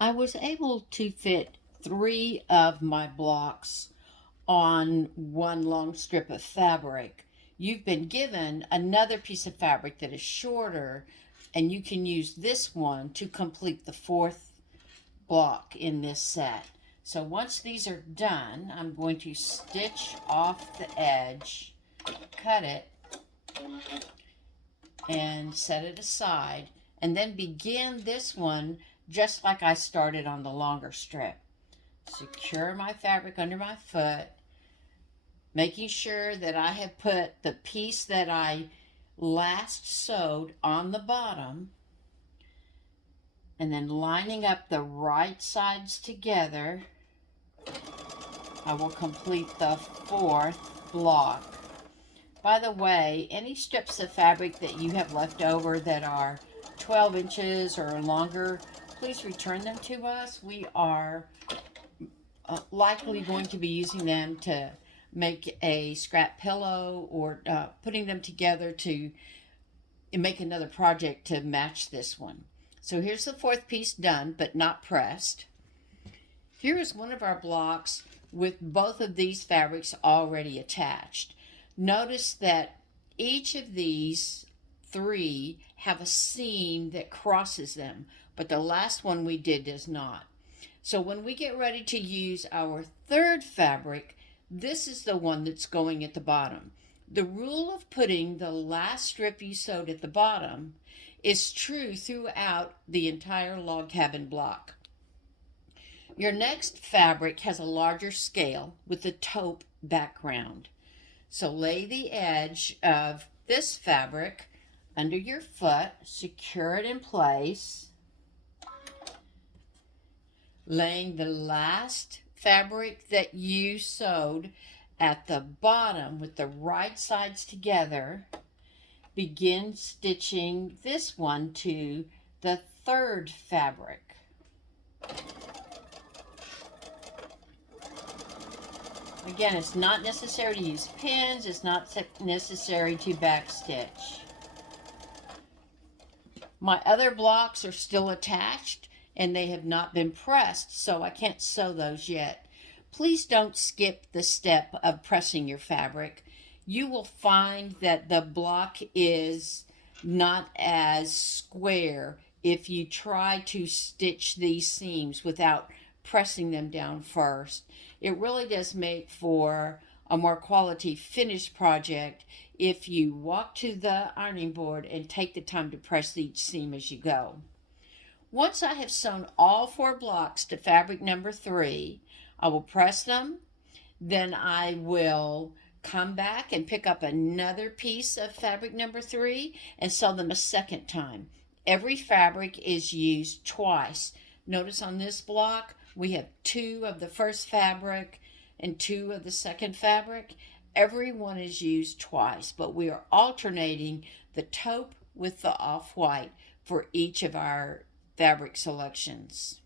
I was able to fit 3 of my blocks on one long strip of fabric. You've been given another piece of fabric that is shorter, and you can use this one to complete the 4th block in this set. So once these are done, I'm going to stitch off the edge, cut it, and set it aside, and then begin this one just like I started on the longer strip. Secure my fabric under my foot, making sure that I have put the piece that I last sewed on the bottom, and then lining up the right sides together. I will complete the 4th block. By the way, any strips of fabric that you have left over that are 12 inches or longer, please return them to us. We are likely going to be using them to make a scrap pillow, or putting them together to make another project to match this one. So here's the 4th piece done, but not pressed. Here is one of our blocks with both of these fabrics already attached. Notice that each of these 3 have a seam that crosses them, but the last one we did does not. So when we get ready to use our 3rd fabric, this is the one that's going at the bottom. The rule of putting the last strip you sewed at the bottom is true throughout the entire log cabin block. Your next fabric has a larger scale with a taupe background. So lay the edge of this fabric under your foot, secure it in place, laying the last fabric that you sewed at the bottom with the right sides together. Begin stitching this one to the 3rd fabric. Again, it's not necessary to use pins. It's not necessary to backstitch. My other blocks are still attached and they have not been pressed, so I can't sew those yet. Please don't skip the step of pressing your fabric. You will find that the block is not as square if you try to stitch these seams without pressing them down first. It really does make for a more quality finished project if you walk to the ironing board and take the time to press each seam as you go. Once I have sewn all 4 blocks to fabric number 3, I will press them, then I will come back and pick up another piece of fabric number 3 and sew them a second time. Every fabric is used twice. Notice on this block we have 2 of the first fabric and 2 of the second fabric. Every one is used twice, but we are alternating the taupe with the off-white for each of our fabric selections.